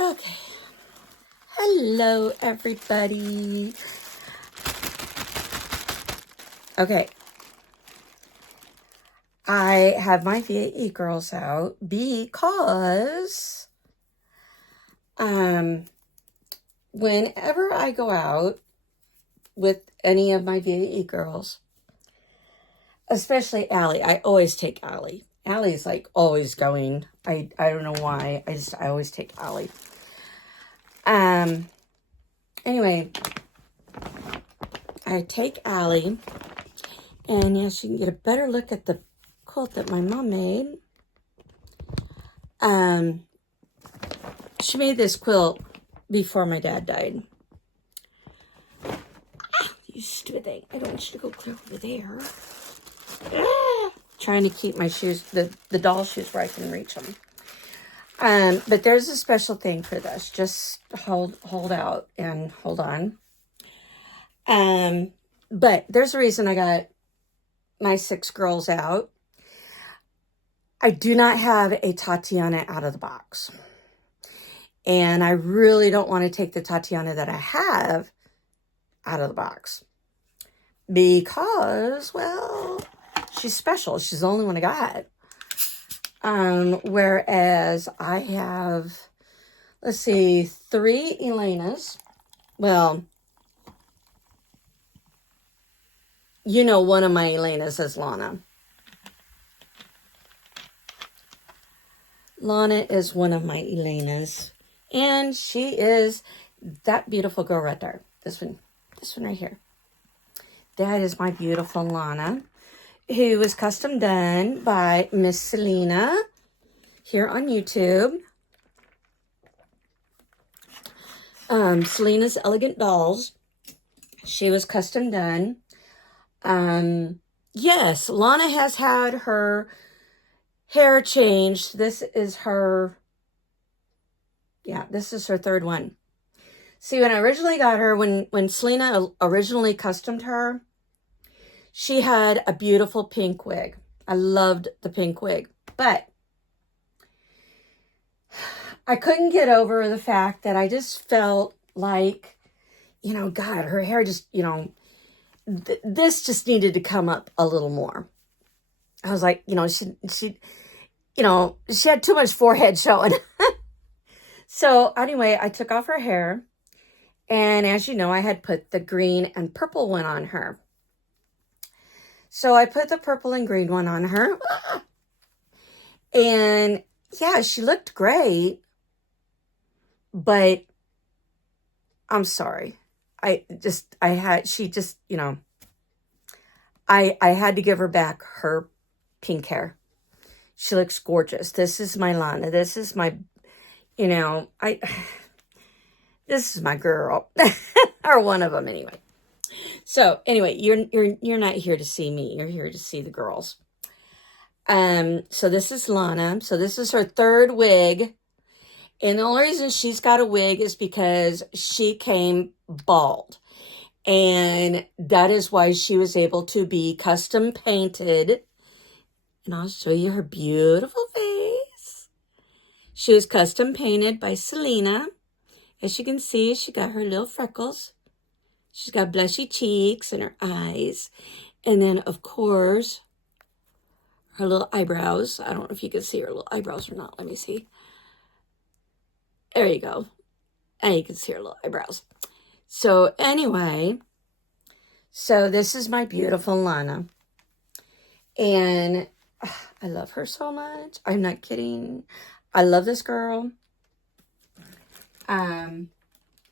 Okay. Hello, everybody. Okay. I have my VAE girls out because whenever I go out with any of my VAE girls, especially Allie, I always take Allie. Allie's like always going. I don't know why. I always take Allie. Anyway, I take Allie, and yes, you can get a better look at the quilt that my mom made. She made this quilt before my dad died. You stupid thing. I don't want you to go clear over there. Trying to keep my shoes, the doll shoes, where I can reach them. But there's a special thing for this. Just hold out and hold on. But there's a reason I got my 6 girls out. I do not have a Tatiana out of the box. And I really don't want to take the Tatiana that I have out of the box. Because, well, she's special. She's the only one I got. Whereas I have, let's see, 3 Elenas. Well, you know, one of my Elenas is Lana. Lana is one of my Elenas. And she is that beautiful girl right there. This one right here. That is my beautiful Lana, who was custom done by Miss Selena here on YouTube. Selena's Elegant Dolls. She was custom done. Yes, Lana has had her hair changed. This is her, this is her 3rd one. See, when I originally got her, when Selena originally customed her, she had a beautiful pink wig. I loved the pink wig. But I couldn't get over the fact that I just felt like, God, her hair just, this just needed to come up a little more. I was like, she had too much forehead showing. So anyway, I took off her hair. And as you know, I had put the green and purple one on her. So I put the purple and green one on her. And yeah, she looked great. But I'm sorry. I had to give her back her pink hair. She looks gorgeous. This is my Lana. This is my, this is my girl. Or one of them anyway. So anyway, you're not here to see me. You're here to see the girls. So this is Lana. So this is her 3rd wig. And the only reason she's got a wig is because she came bald. And that is why she was able to be custom painted. And I'll show you her beautiful face. She was custom painted by Selena. As you can see, she got her little freckles. She's got blushy cheeks and her eyes. And then, of course, her little eyebrows. I don't know if you can see her little eyebrows or not. Let me see. There you go. And you can see her little eyebrows. So anyway, so this is my beautiful Lana. And I love her so much. I'm not kidding. I love this girl.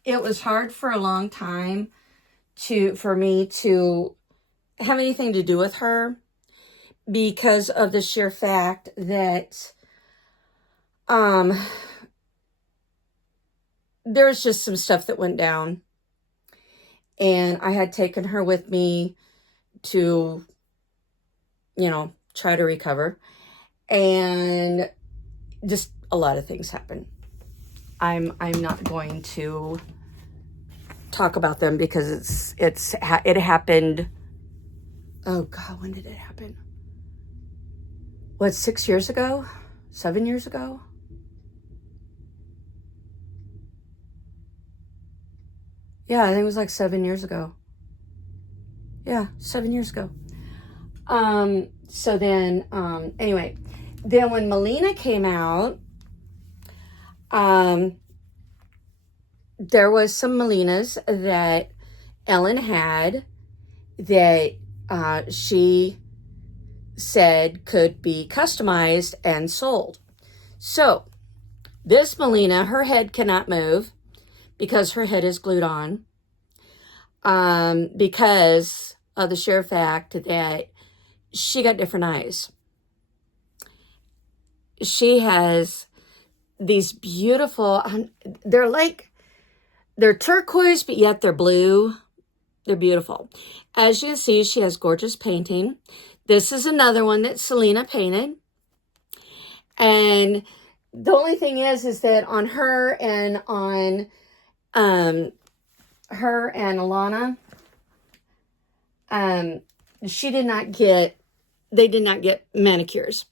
It was hard for a long time for me to have anything to do with her because of the sheer fact that there's just some stuff that went down, and I had taken her with me to try to recover, and just a lot of things happened. I'm not going to talk about them because it happened. Oh God, when did it happen? What, 6 years ago? 7 years ago? Yeah, I think it was like 7 years ago. Yeah, 7 years ago. So then, anyway, then when Melina came out, there was some Melinas that Ellen had that she said could be customized and sold. So this Melina, her head cannot move because her head is glued on, because of the sheer fact that she got different eyes. She has these beautiful, they're turquoise, but yet they're blue. They're beautiful. As you can see, she has gorgeous painting. This is another one that Selena painted. And the only thing is that on her and on her and Alana, they did not get manicures.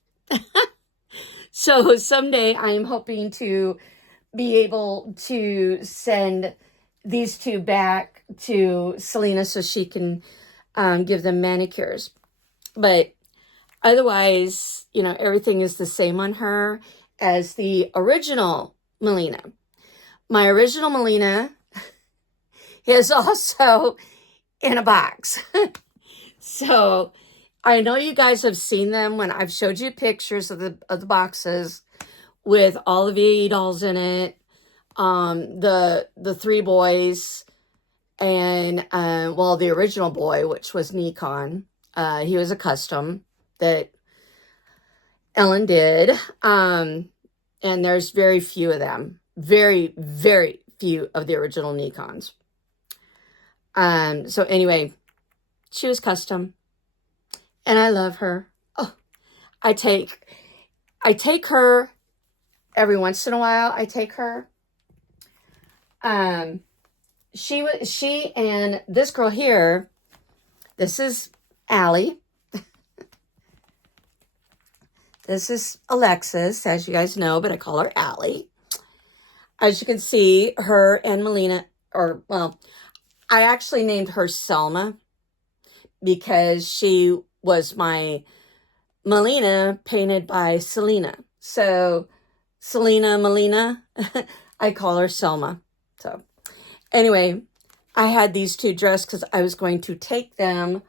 So someday I am hoping to be able to send these two back to Selena so she can give them manicures. But otherwise, you know, everything is the same on her as the original Melina. My original Melina is also in a box. So I know you guys have seen them when I've showed you pictures of the boxes with all the VAE dolls in it, the three boys, and well, the original boy, which was Nikon. He was a custom that Ellen did, and there's very few of them, very, very few of the original Nikons. So anyway, she was custom, and I love her. Oh, I take her every once in a while. I take her. She and this girl here, this is Allie. This is Alexis, as you guys know, but I call her Allie. As you can see, her and Melina, or, well, I actually named her Selma because she was my Melina painted by Selena. So, Selena, Melina, I call her Selma. So, anyway, I had these two dressed because I was going to take them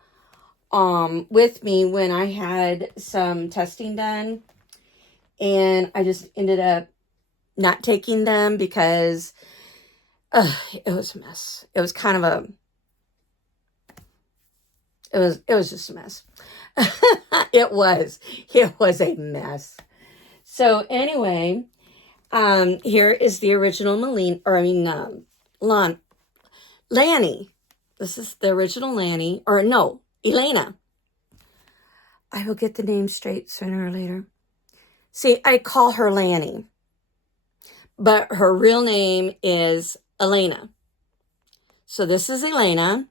with me when I had some testing done, and I just ended up not taking them because it was a mess. It was kind of it was just a mess. It was a mess. So anyway, here is the original Melina, or I mean, Lanny. This is the original Lanny, or no, Elena. I will get the name straight sooner or later. See, I call her Lanny, but her real name is Elena. So this is Elena.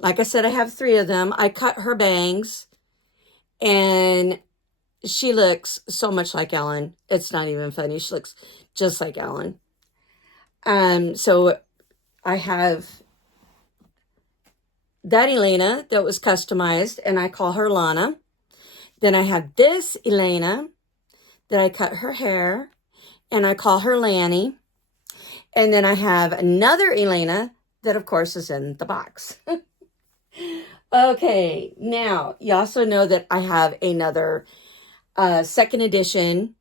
Like I said, I have 3 of them. I cut her bangs, and she looks so much like Ellen. It's not even funny. She looks just like Ellen. So I have that Elena that was customized, and I call her Lana. Then I have this Elena that I cut her hair, and I call her Lanny. And then I have another Elena that, of course, is in the box. Okay, now, you also know that I have another second edition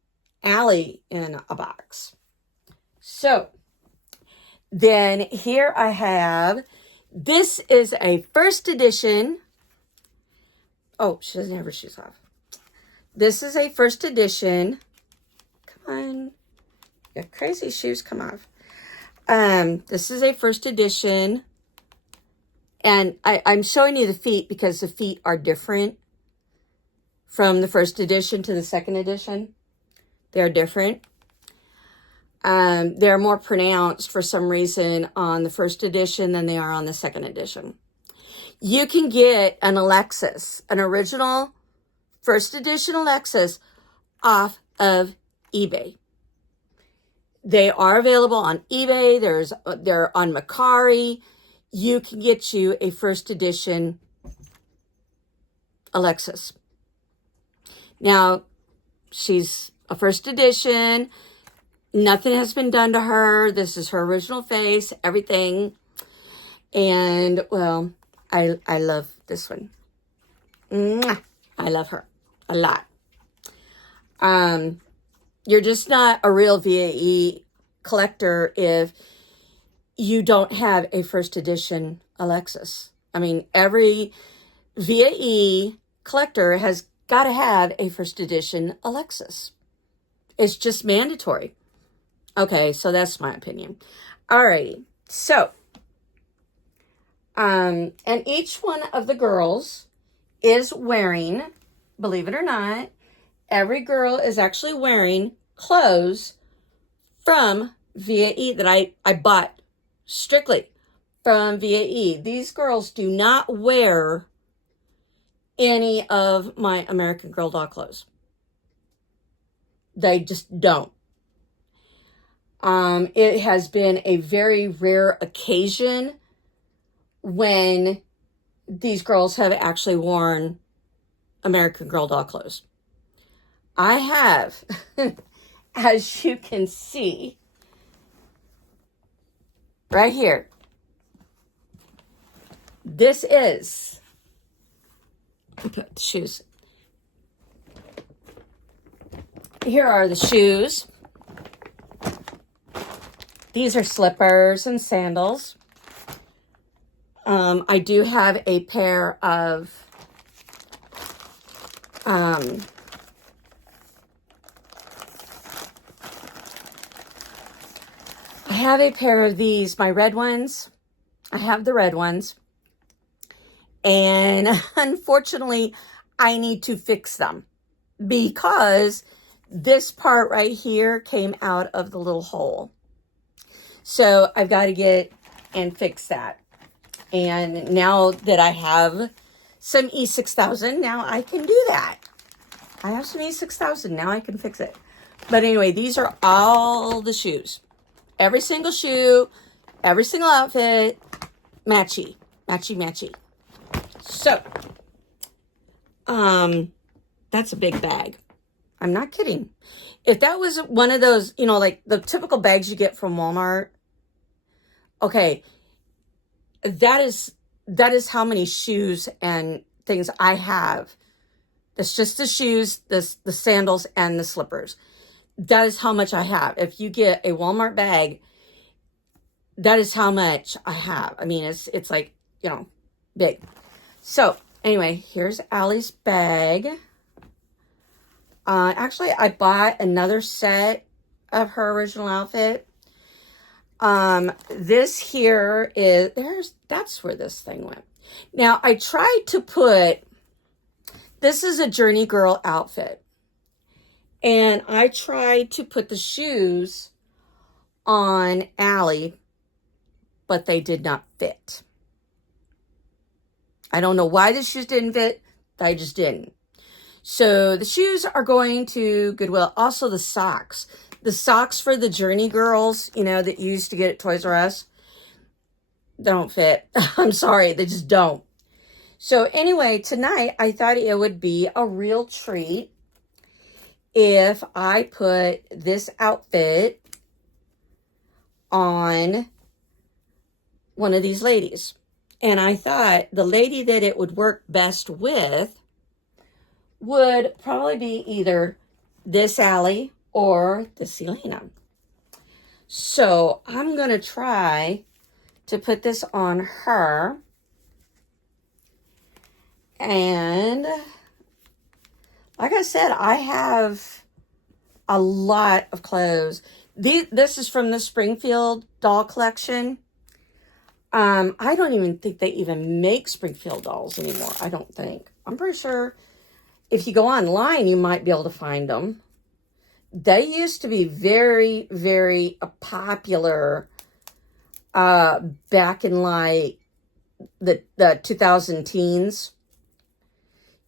Allie in a box. So, then here I have, this is a first edition. Oh, she doesn't have her shoes off. This is a first edition. Come on. Your crazy shoes come off. This is a first edition. And I'm showing you the feet because the feet are different from the first edition to the second edition. They're different. They're more pronounced for some reason on the first edition than they are on the second edition. You can get an Alexis, an original first edition Alexis, off of eBay. They are available on eBay. They're on Mercari. You can get you a first edition Alexis. Now, she's a first edition. Nothing has been done to her. This is her original face, everything. And, well, I love this one. Mwah! I love her a lot. You're just not a real VAE collector if you don't have a first edition Alexis. I mean, every VAE collector has got to have a first edition Alexis. It's just mandatory. Okay, so that's my opinion. Alrighty, so, and each one of the girls is wearing, believe it or not, every girl is actually wearing clothes from VAE that I bought strictly from VAE. These girls do not wear any of my American Girl doll clothes. They just don't. It has been a very rare occasion when these girls have actually worn American Girl doll clothes. I have, as you can see, right here. This is, I'll put the shoes. Here are the shoes. These are slippers and sandals. I do have a pair of I have a pair of these, my red ones. I have the red ones. And unfortunately, I need to fix them because this part right here came out of the little hole. So I've got to get and fix that. And now that I have some E6000, now I can do that. I have some E6000, now I can fix it. But anyway, these are all the shoes. Every single shoe, every single outfit, matchy, matchy, matchy. So, that's a big bag. I'm not kidding. If that was one of those, you know, like the typical bags you get from Walmart, okay, that is how many shoes and things I have. It's just the shoes, the sandals, and the slippers. That is how much I have. If you get a Walmart bag, that is how much I have. I mean, it's like, you know, big. So, anyway, here's Allie's bag. Actually, I bought another set of her original outfit. This here is, that's where this thing went. Now, I tried to put, this is a Journey Girl outfit. And I tried to put the shoes on Allie, but they did not fit. I don't know why the shoes didn't fit. They just didn't. So the shoes are going to Goodwill. Also the socks. The socks for the Journey Girls, you know, that you used to get at Toys R Us, they don't fit. I'm sorry, they just don't. So anyway, tonight I thought it would be a real treat if I put this outfit on one of these ladies. And I thought the lady that it would work best with would probably be either this Allie or this Elena. So I'm going to try to put this on her. And like I said, I have a lot of clothes. This is from the Springfield doll collection. I don't even think they even make Springfield dolls anymore. I don't think. I'm pretty sure if you go online, you might be able to find them. They used to be very, very popular back in like the 2000 teens.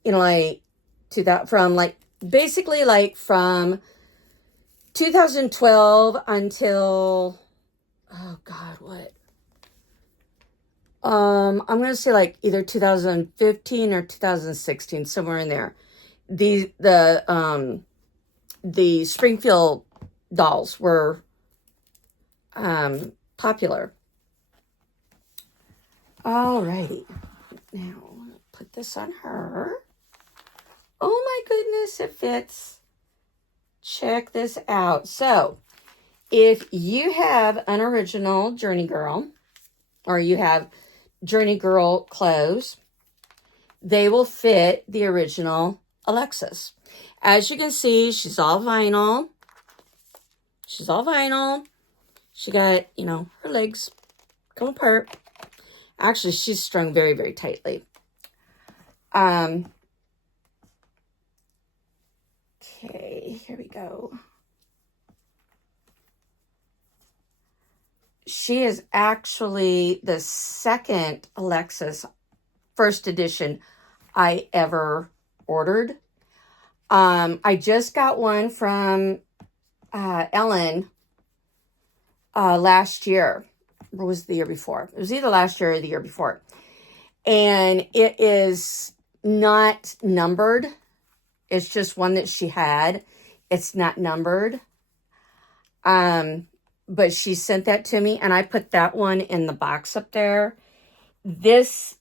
You know, like 2000, from like basically like from 2012 until, oh God, what? I'm going to say like either 2015 or 2016, somewhere in there. The Springfield dolls were popular. Alrighty. Now, put this on her. Oh my goodness, it fits. Check this out. So, if you have an original Journey Girl, or you have Journey Girl clothes, they will fit the original Alexis. As you can see, she's all vinyl. She's all vinyl. She got, you know, her legs come apart. Actually, she's strung very, very tightly. Okay, here we go. She is actually the second Alexis first edition I ever ordered. I just got one from Ellen last year. Or was it the year before? It was either last year or the year before. And it is not numbered. It's just one that she had. It's not numbered. But she sent that to me, and I put that one in the box up there. This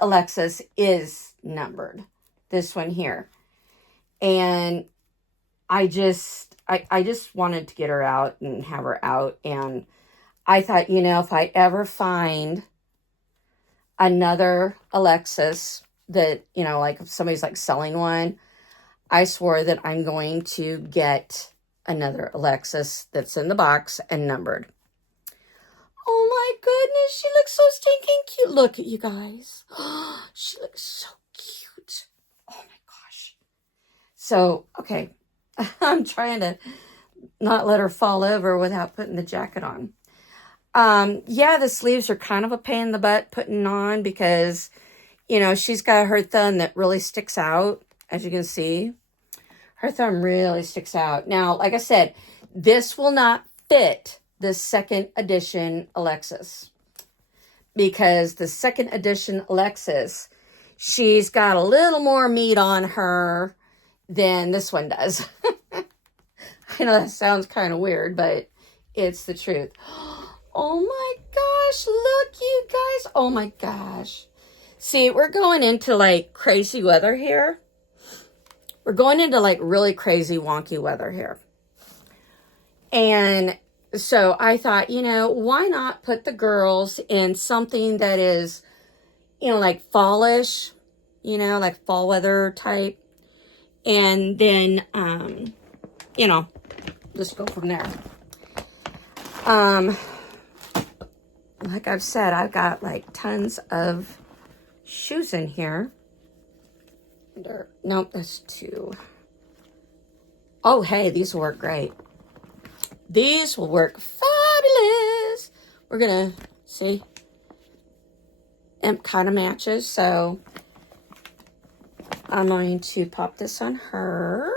Alexis is numbered. This one here. And I just wanted to get her out and have her out. And I thought, you know, if I ever find another Alexis that, you know, like if somebody's like selling one, I swore that I'm going to get another Alexis that's in the box and numbered. Oh my goodness, she looks so stinking cute. Look at you guys. She looks so cute. Oh my gosh. So, okay. I'm trying to not let her fall over without putting the jacket on. Yeah, the sleeves are kind of a pain in the butt putting on because, you know, she's got her thumb that really sticks out, as you can see. Her thumb really sticks out. Now, like I said, this will not fit the second edition Alexis because the second edition Alexis, she's got a little more meat on her than this one does. I know that sounds kind of weird, but it's the truth. Oh my gosh, look you guys. Oh my gosh. See, we're going into like crazy weather here. We're going into like really crazy wonky weather here. And so I thought, you know, why not put the girls in something that is, you know, like fallish, you know, like fall weather type. And then, you know, just go from there. Like I've said, I've got like tons of shoes in here. Nope, that's two. Oh, hey, these will work great. These will work fabulous. We're going to see. It kind of matches, so I'm going to pop this on her.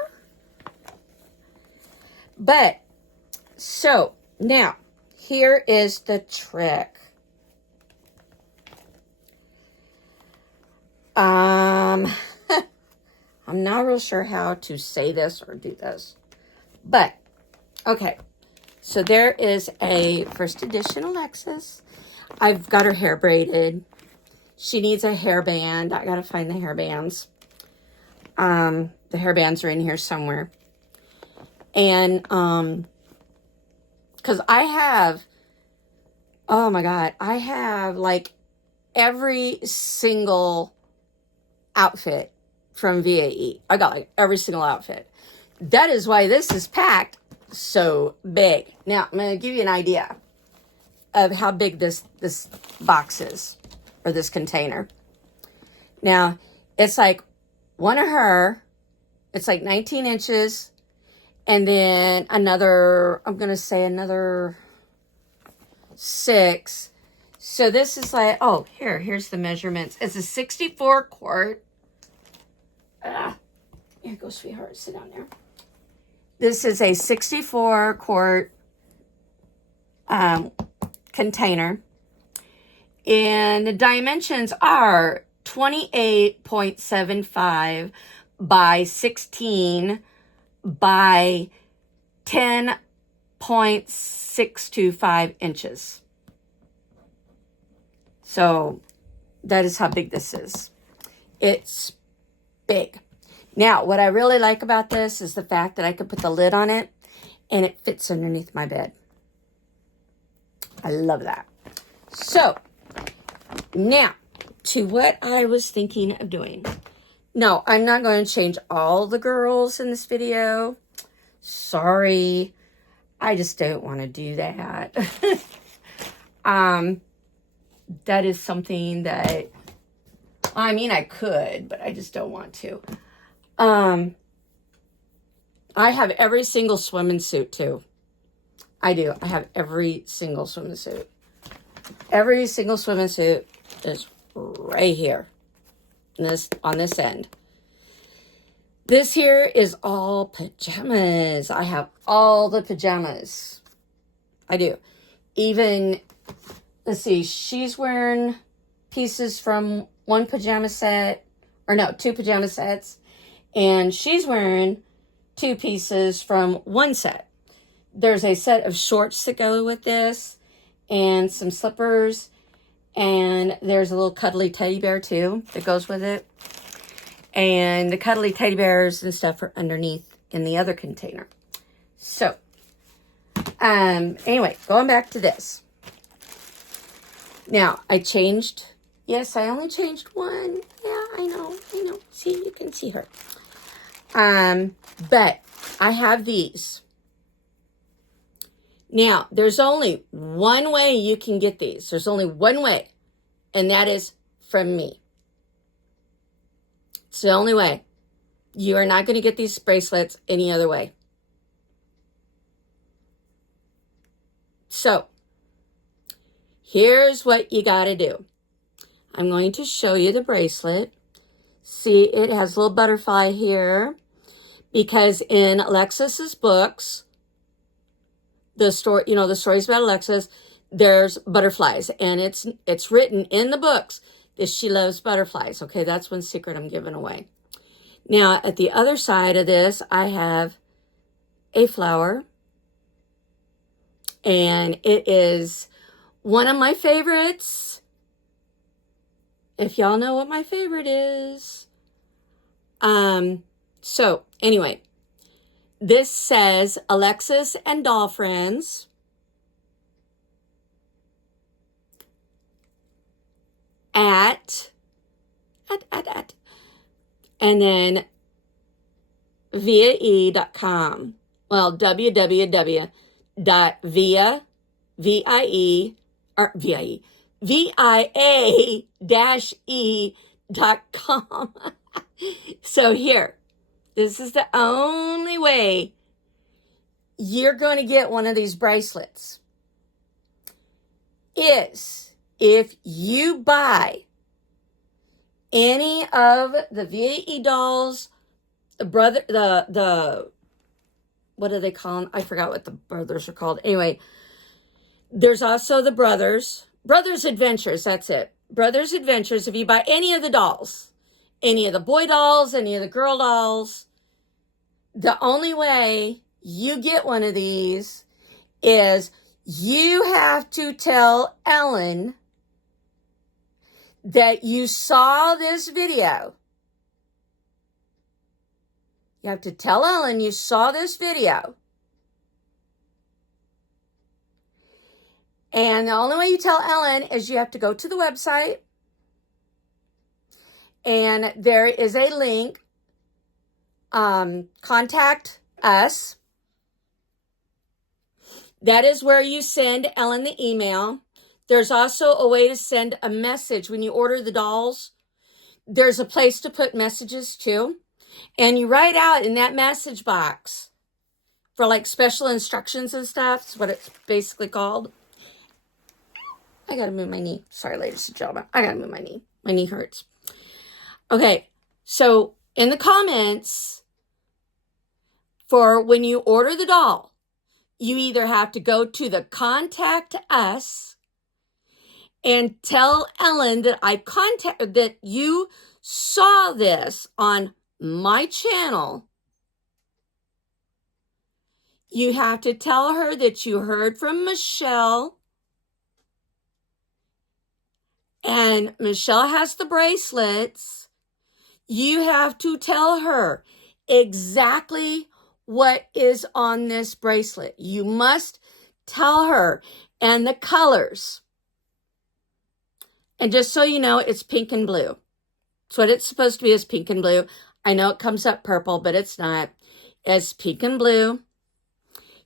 But, so, now, here is the trick. I'm not real sure how to say this or do this. But, okay. So, there is a first edition Alexis. I've got her hair braided. She needs a hairband. I got to find the hairbands. The hairbands are in here somewhere. And, because I have, oh my God, I have like every single outfit from VAE. I got like every single outfit. That is why this is packed so big. Now, I'm going to give you an idea of how big this box is, or this container. Now, it's like one of her, it's like 19 inches, and then another, I'm going to say another 6. So this is like, oh, here's the measurements. It's a 64 quart. Here you go, sweetheart. Sit down there. This is a 64 quart container. And the dimensions are 28.75 by 16 by 10.625 inches. So that is how big this is. It's big. Now, what I really like about this is the fact that I can put the lid on it and it fits underneath my bed. I love that. So, now to what I was thinking of doing. No, I'm not going to change all the girls in this video. Sorry. I just don't want to do that. That is something that, I mean, I could, but I just don't want to. I have every single swimming suit too. I do. I have every single swimming suit. Every single swimming suit is right here. On this end. This here is all pajamas. I have all the pajamas. I do. Even, let's see, she's wearing pieces from one pajama set, or no, 2 pajama sets, and she's wearing 2 pieces from one set. There's a set of shorts that go with this, and some slippers, and there's a little cuddly teddy bear too that goes with it. And the cuddly teddy bears and stuff are underneath in the other container. So, anyway, going back to this. Now, I changed. Yes, I only changed one. Yeah, I know. See, you can see her. But I have these. Now, there's only one way you can get these. There's only one way, and that is from me. It's the only way. You are not going to get these bracelets any other way. So, here's what you got to do. I'm going to show you the bracelet. See, it has a little butterfly here because in Alexis's books, the story, the stories about Alexis, there's butterflies, and it's written in the books that she loves butterflies. Okay, that's one secret I'm giving away. Now, at the other side of this, I have a flower, and it is one of my favorites. If y'all know what my favorite is. So, anyway, this says Alexis and Doll Friends. At, and then VIA.com. Well, VIA-E.com. So here, this is the only way you're going to get one of these bracelets. Is if you buy any of the VAE dolls, what do they call them? I forgot what the brothers are called. Anyway, there's also the Brothers Adventures. That's it. Brothers Adventures. If you buy any of the dolls, any of the boy dolls, any of the girl dolls, the only way you get one of these is you have to tell Ellen that you saw this video. You have to tell Ellen you saw this video. And the only way you tell Ellen is you have to go to the website. And there is a link. Contact us. That is where you send Ellen the email. There's also a way to send a message when you order the dolls. There's a place to put messages too. And you write out in that message box for like special instructions and stuff. That's what it's basically called. I gotta move my knee. Sorry, ladies and gentlemen. I gotta move my knee. My knee hurts. Okay, so in the comments, for when you order the doll, you either have to go to the contact us and tell Ellen that that you saw this on my channel. You have to tell her that you heard from Michelle, and Michelle has the bracelets. You have to tell her exactly what is on this bracelet. You must tell her, and the colors. And just so you know, it's pink and blue. It's what it's supposed to be, is pink and blue. I know it comes up purple, but it's not. It's pink and blue.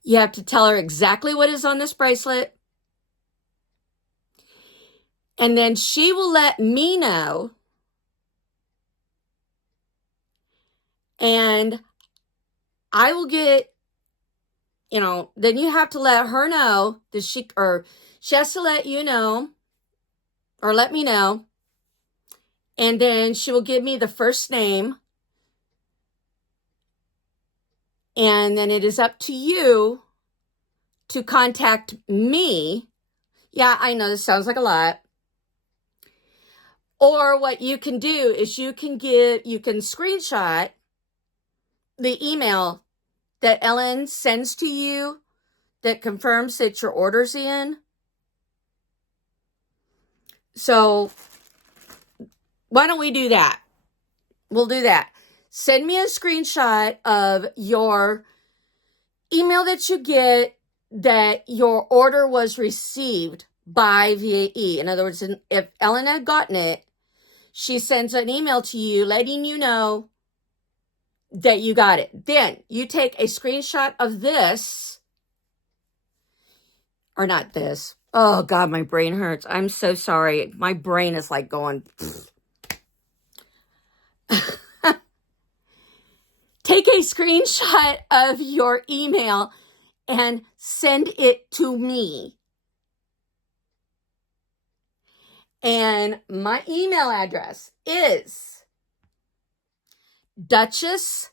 You have to tell her exactly what is on this bracelet. And then she will let me know. And I will get, then you have to let her know that she has to let you know, or let me know. And then she will give me the first name. And then it is up to you to contact me. Yeah, I know this sounds like a lot. Or what you can do is you can screenshot the email that Ellen sends to you that confirms that your order's in. So why don't we do that? We'll do that. Send me a screenshot of your email that you get that your order was received by VAE. In other words, if Ellen had gotten it, she sends an email to you letting you know that you got it. Then you take a screenshot of this, or not this. Oh God, my brain hurts. I'm so sorry. My brain is like going. Take a screenshot of your email and send it to me. And my email address is duchesschel,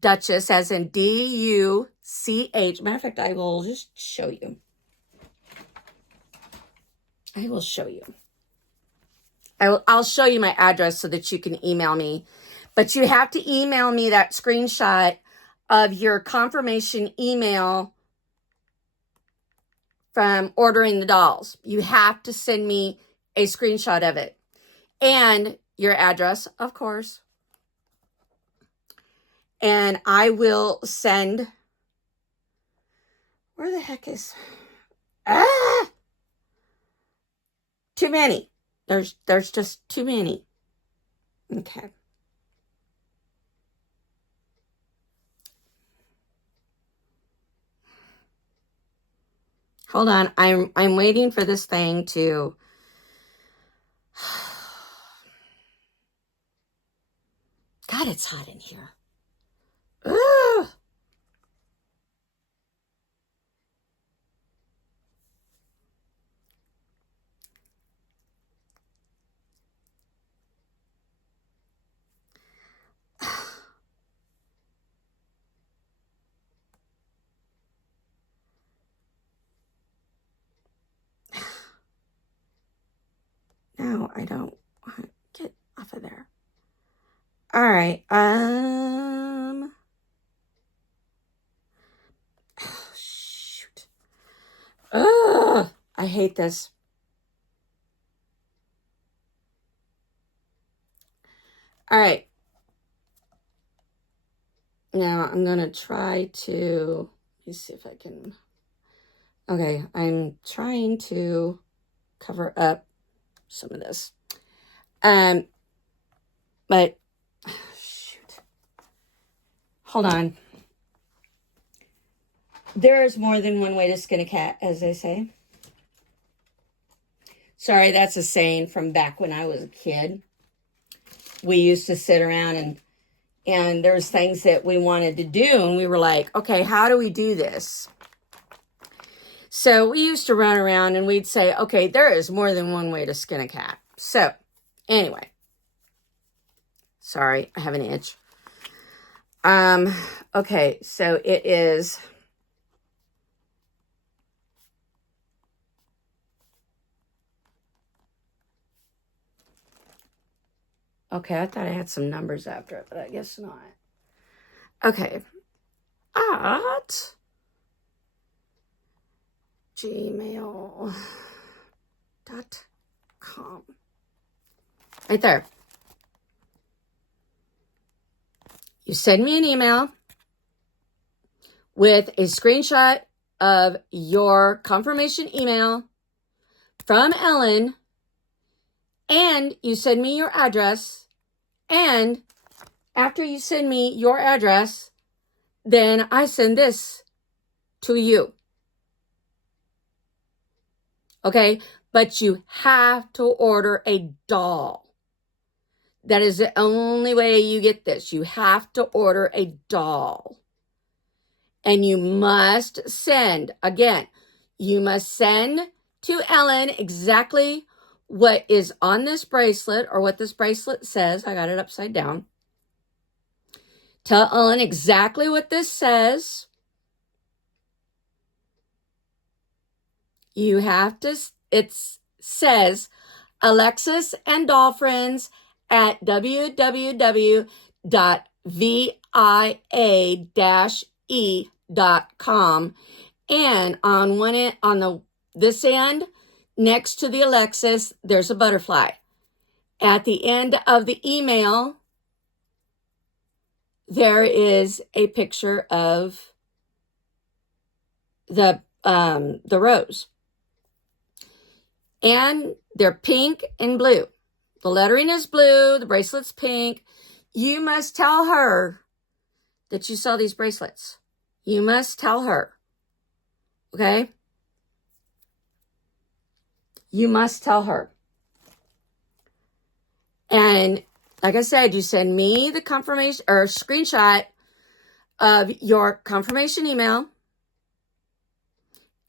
Duchess as in D-U-C-H. Matter of fact, I will just show you. I will show you. I'll show you my address so that you can email me. But you have to email me that screenshot of your confirmation email from ordering the dolls. You have to send me a screenshot of it. And your address, of course. And I will send... Where the heck is... Too many. There's just too many. Okay. Hold on. I'm waiting for this thing to... God, it's hot in here. Ugh. No, I don't want to get off of there. All right. Oh, shoot. Ugh, I hate this. All right. Now I'm going to try to, let me see if I can, okay, I'm trying to cover up some of this. But, shoot. Hold on. There is more than one way to skin a cat, as they say. Sorry, that's a saying from back when I was a kid. We used to sit around and there's things that we wanted to do, and we were like, okay, how do we do this? So we used to run around and we'd say, okay, there is more than one way to skin a cat. So anyway, Sorry, I have an itch. Okay, so it is... Okay, I thought I had some numbers after it, but I guess not. Okay. At gmail.com. Right there. You send me an email with a screenshot of your confirmation email from Ellen, and you send me your address, and after you send me your address, then I send this to you. Okay? But you have to order a doll. That is the only way you get this. You have to order a doll. And you must send, again, you must send to Ellen exactly what is on this bracelet or what this bracelet says. I got it upside down. Tell Ellen exactly what this says. You have to, it says Alexis and Doll Friends at www.via-e.com. And on one end, this end, next to the Alexis, there's a butterfly. At the end of the email, there is a picture of the rose. And they're pink and blue. The lettering is blue, the bracelet's pink. You must tell her that you saw these bracelets. You must tell her. Okay? You must tell her. And like I said, you send me the confirmation or screenshot of your confirmation email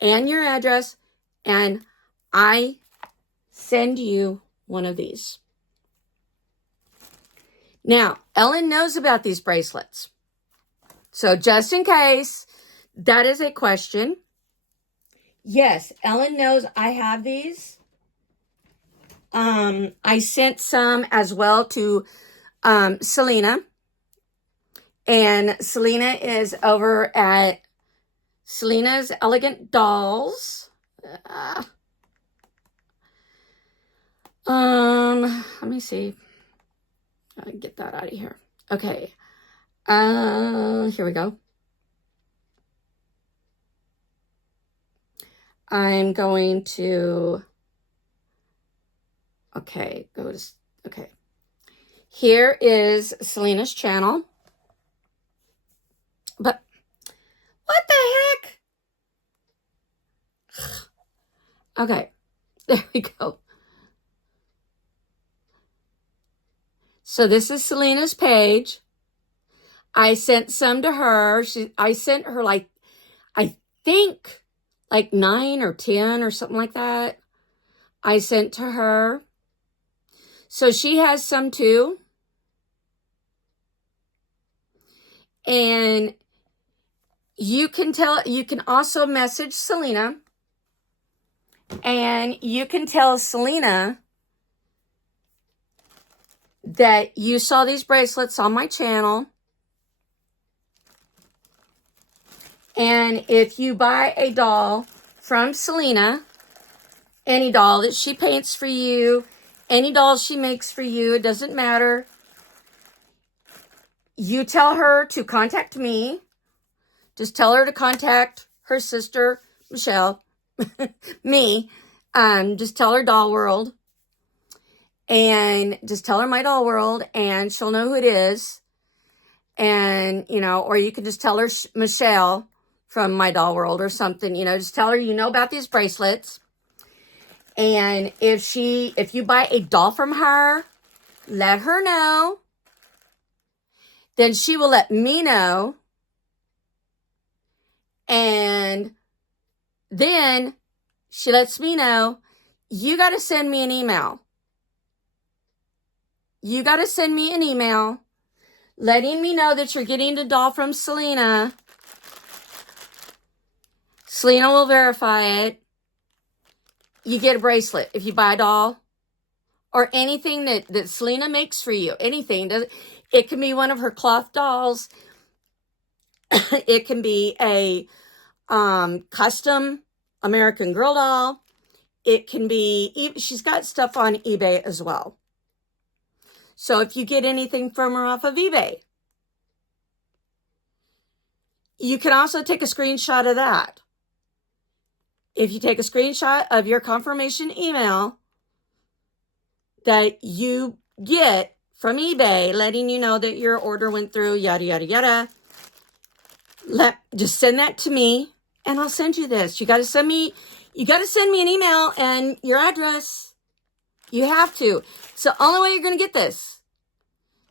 and your address, and I send you one of these. Now, Ellen knows about these bracelets. So just in case that is a question, yes, Ellen knows I have these. I sent some as well to Selena. And Selena is over at Selena's Elegant Dolls. Let me see. Get that out of here. Okay. Here we go. I'm going to, okay, okay. Here is Selena's channel. But, what the heck? Okay, there we go. So this is Selena's page. I sent some to her. I sent her like, I think like 9 or 10 or something like that. I sent to her. So she has some too. And you can also message Selena. And you can tell Selena that you saw these bracelets on my channel. And if you buy a doll from Selena, any doll that she paints for you, any doll she makes for you, it doesn't matter. You tell her to contact me. Just tell her to contact her sister, Michelle, me. Just tell her Doll World. And just tell her my Doll World, and she'll know who it is. And, you know, or you can just tell her Michelle from my Doll World or something, you know, just tell her you know about these bracelets. And if you buy a doll from her, let her know. Then she will let me know. And then she lets me know, you got to send me an email. you got to send me an email letting me know that you're getting the doll from Selena. Selena will verify it. You get a bracelet if you buy a doll or anything that Selena makes for you. Anything. It can be one of her cloth dolls. It can be a custom American Girl doll. It can be, she's got stuff on eBay as well. So if you get anything from her off of eBay, you can also take a screenshot of that. If you take a screenshot of your confirmation email that you get from eBay, letting you know that your order went through, yada, yada, yada, just send that to me and I'll send you this. You got to send me an email and your address. You have to. It's the only way you're going to get this.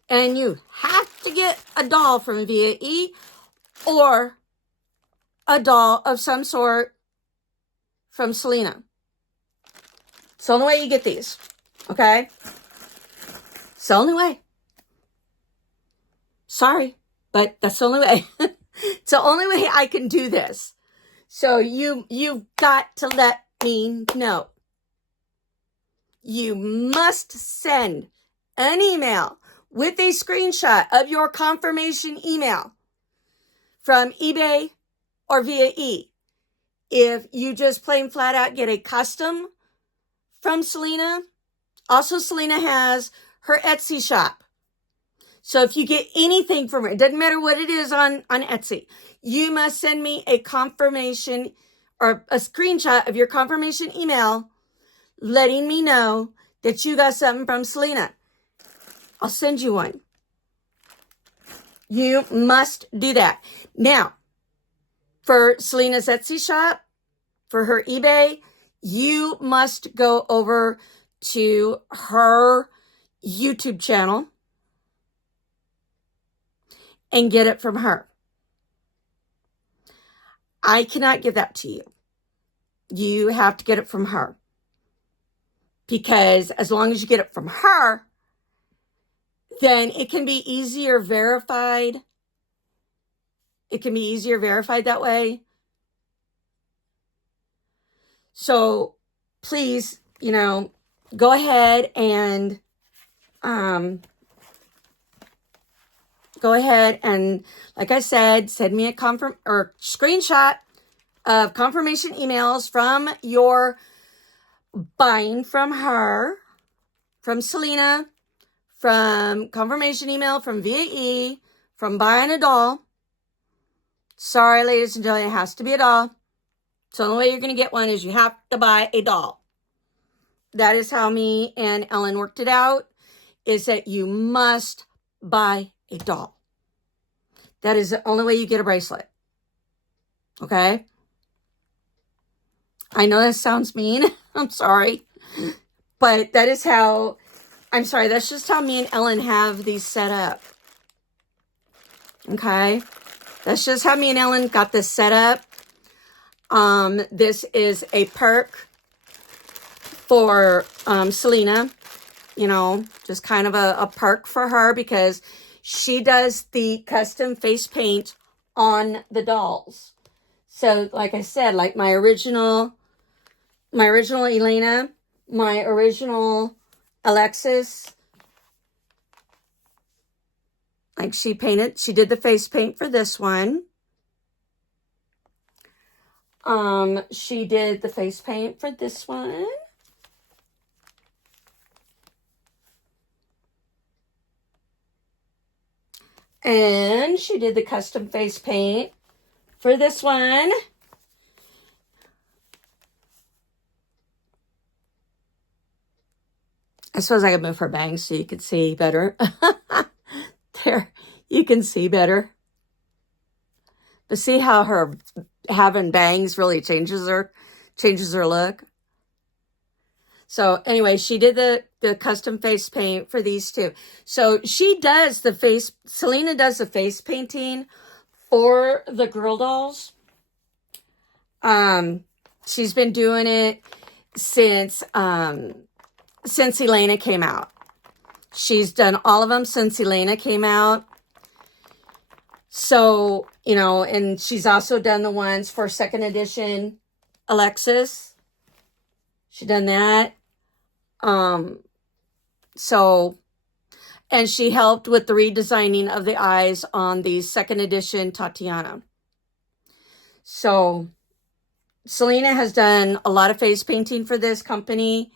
And you have to get a doll from VAE or a doll of some sort from Selena. It's the only way you get these. Okay? It's the only way. Sorry, but that's the only way. It's the only way I can do this. So you've got to let me know. You must send an email with a screenshot of your confirmation email from eBay or VAE. If you just plain flat out get a custom from Selena, also Selena has her Etsy shop. So if you get anything from her, it doesn't matter what it is on Etsy, you must send me a confirmation or a screenshot of your confirmation email letting me know that you got something from Selena. I'll send you one. You must do that. Now, for Selena's Etsy shop, for her eBay, you must go over to her YouTube channel and get it from her. I cannot give that to you. You have to get it from her. Because as long as you get it from her, then it can be easier verified. It can be easier verified that way. So please, go ahead and like I said, send me a screenshot of confirmation emails from your buying from her, from Selena, from confirmation email from VAE, from buying a doll. Sorry, ladies and gentlemen, it has to be a doll. So the only way you're going to get one is you have to buy a doll. That is how me and Ellen worked it out, is that you must buy a doll. That is the only way you get a bracelet. Okay? I know that sounds mean. I'm sorry. But that is how, that's just how me and Ellen have these set up. Okay? That's just how me and Ellen got this set up. This is a perk for Selena. Just kind of a perk for her because she does the custom face paint on the dolls. So, like I said, like my original Elena, my original Alexis, like she did the face paint for this one. She did the face paint for this one. And she did the custom face paint for this one. I suppose I could move her bangs so you could see better. There, you can see better. But see how her having bangs really changes her look. So anyway, she did the custom face paint for these two. So Selena does the face painting for the girl dolls. She's been doing it since Elena came out. She's done all of them since Elena came out. So, you know, and she's also done the ones for second edition Alexis. She done that. So, and she helped with the redesigning of the eyes on the second edition Tatiana. So, Selena has done a lot of face painting for this company,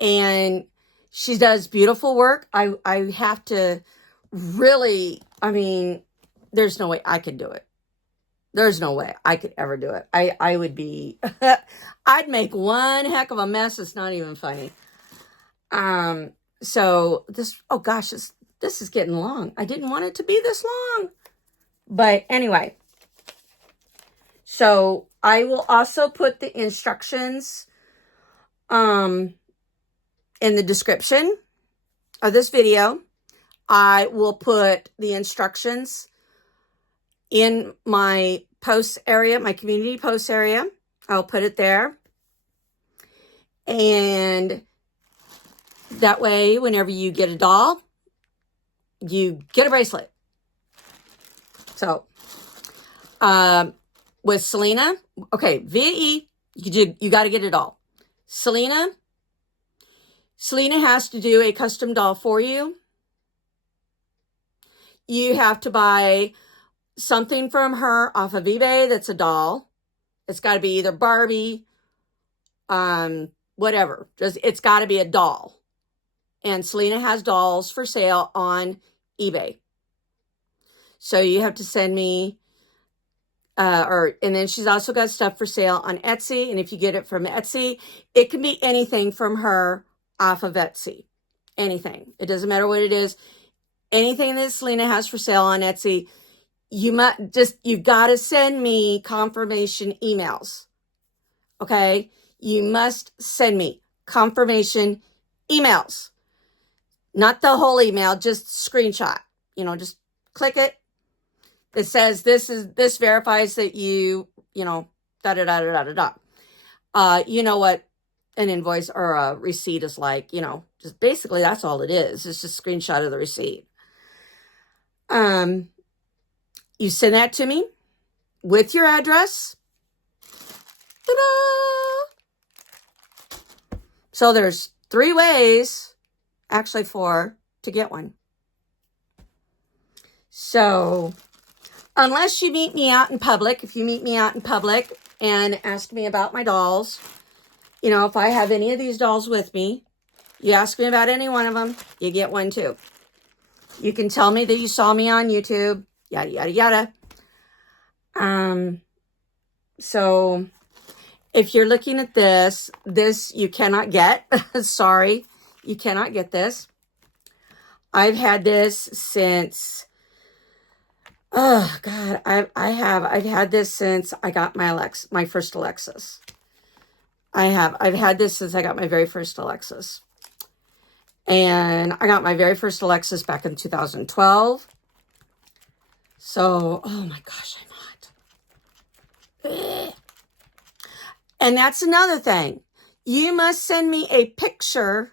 and she does beautiful work. I have to really, I mean, there's no way I could do it. There's no way I could ever do it. I would be, I'd make one heck of a mess. It's not even funny. So this, oh gosh, this is getting long. I didn't want it to be this long. But anyway, so I will also put the instructions in the description of this video. I will put the instructions in my post area, my community post area. I'll put it there. And that way, whenever you get a doll, you get a bracelet. So, with Selena, okay, VE, you got to get a doll. Selena has to do a custom doll for you. You have to buy something from her off of eBay that's a doll. It's got to be either Barbie, whatever. It's got to be a doll. And Selena has dolls for sale on eBay. So you have to send me, and then she's also got stuff for sale on Etsy. And if you get it from Etsy, it can be anything from her off of Etsy. Anything. It doesn't matter what it is. Anything that Selena has for sale on Etsy, you've got to send me confirmation emails. Okay? You must send me confirmation emails. Not the whole email, just screenshot. You know, just click it. It says this verifies that you know, da-da-da-da-da-da. You know what an invoice or a receipt is like, you know, just basically that's all it is. It's just a screenshot of the receipt. You send that to me with your address. Ta-da! So there's 3 ways, actually 4, to get one. So unless you meet me out in public, if you meet me out in public and ask me about my dolls, you know, if I have any of these dolls with me, you ask me about any one of them, you get one too. You can tell me that you saw me on YouTube, yada, yada, yada. So if you're looking at this you cannot get. Sorry, you cannot get this. I've had this since, oh God, I've had this since I got my first Alexis. I've had this since I got my very first Alexis. And I got my very first Alexis back in 2012. So, oh my gosh, I'm hot. And that's another thing. You must send me a picture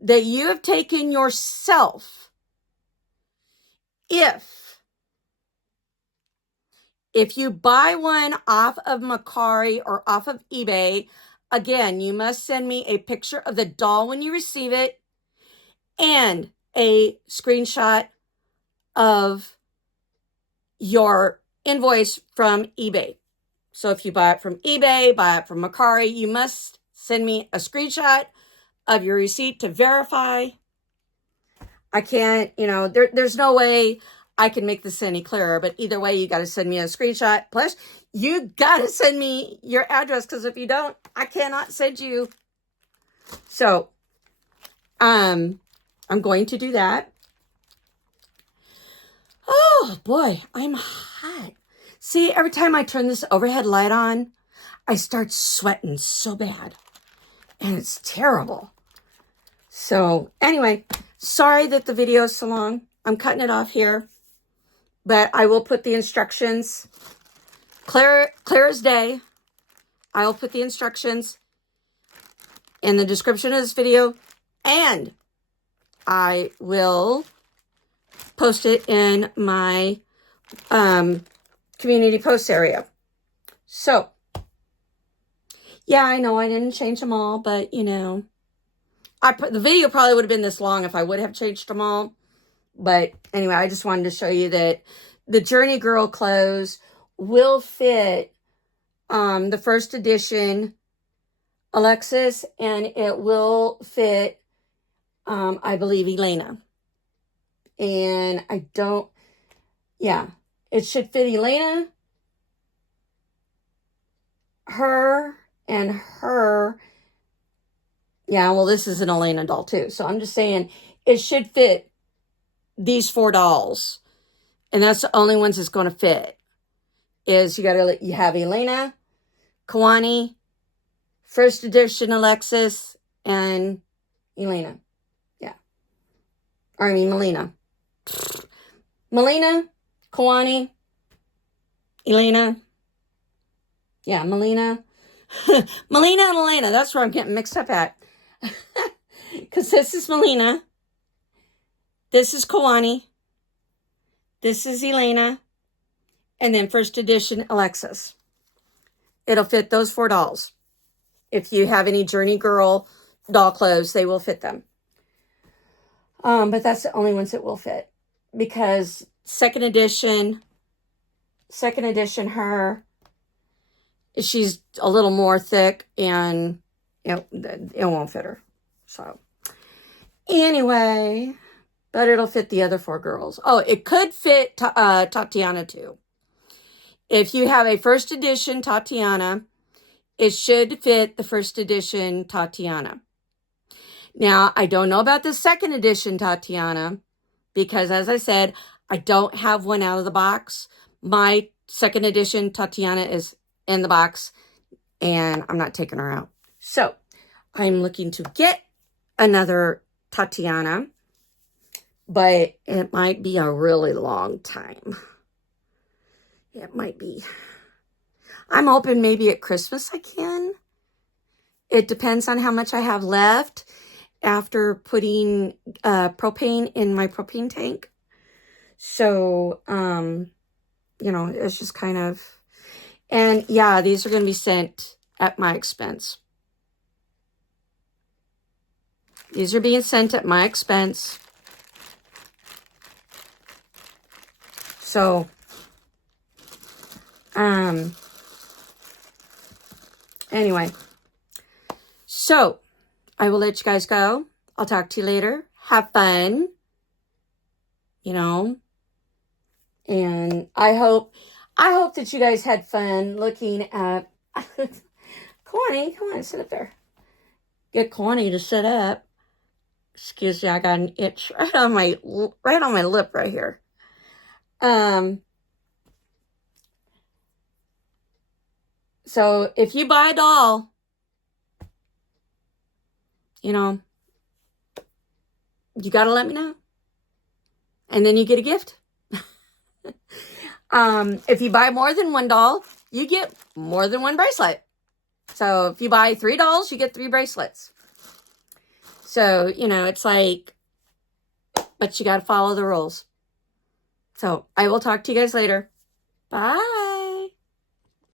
that you have taken yourself. If you buy one off of Mercari or off of eBay, again, you must send me a picture of the doll when you receive it and a screenshot of your invoice from eBay. So if you buy it from eBay, buy it from Mercari, you must send me a screenshot of your receipt to verify. I can't, you know, there's no way I can make this any clearer, but either way, you got to send me a screenshot. Plus, you got to send me your address, because if you don't, I cannot send you. So, I'm going to do that. Oh boy, I'm hot. See, every time I turn this overhead light on, I start sweating so bad. And it's terrible. So anyway, sorry that the video is so long. I'm cutting it off here. But I will put the instructions, clear as day. I will put the instructions in the description of this video. And I will post it in my community post area. So, yeah, I know I didn't change them all, but, you know, the video probably would have been this long if I would have changed them all. But anyway, I just wanted to show you that the Journey Girl clothes will fit the first edition Alexis, and it will fit, I believe, Elena. And I don't, yeah, it should fit Elena, her, and her. Yeah, well, this is an Elena doll too. So I'm just saying it should fit these 4 dolls. And that's the only ones it's going to fit. Is you have Elena, Kawani, first edition Alexis, and Elena. Yeah. Or I mean Melina. Melina, Kawani, Elena. Yeah, Melina. Melina and Elena. That's where I'm getting mixed up at. Because this is Melina. This is Kawani. This is Elena. And then first edition Alexis. It'll fit those 4 dolls. If you have any Journey Girl doll clothes, they will fit them. But that's the only ones that will fit. Because second edition her, she's a little more thick and it won't fit her. So anyway, but it'll fit the other 4 girls. Oh, it could fit Tatiana too. If you have a first edition Tatiana, it should fit the first edition Tatiana. Now, I don't know about the second edition Tatiana because, as I said, I don't have one out of the box. My second edition Tatiana is in the box, and I'm not taking her out. So, I'm looking to get another Tatiana, but it might be a really long time. It might be. I'm hoping maybe at Christmas I can. It depends on how much I have left after putting propane in my propane tank. So, you know, it's just kind of... And yeah, these are going to be sent at my expense. These are being sent at my expense. So, anyway, so I will let you guys go. I'll talk to you later. Have fun, you know, and I hope that you guys had fun looking at Connie. Come on, sit up there. Get Connie to sit up. Excuse me, I got an itch right on my lip right here. So if you buy a doll, you know, you got to let me know. And then you get a gift. If you buy more than 1 doll, you get more than 1 bracelet. So if you buy 3 dolls, you get 3 bracelets. So, you know, it's like, but you got to follow the rules. So I will talk to you guys later. Bye.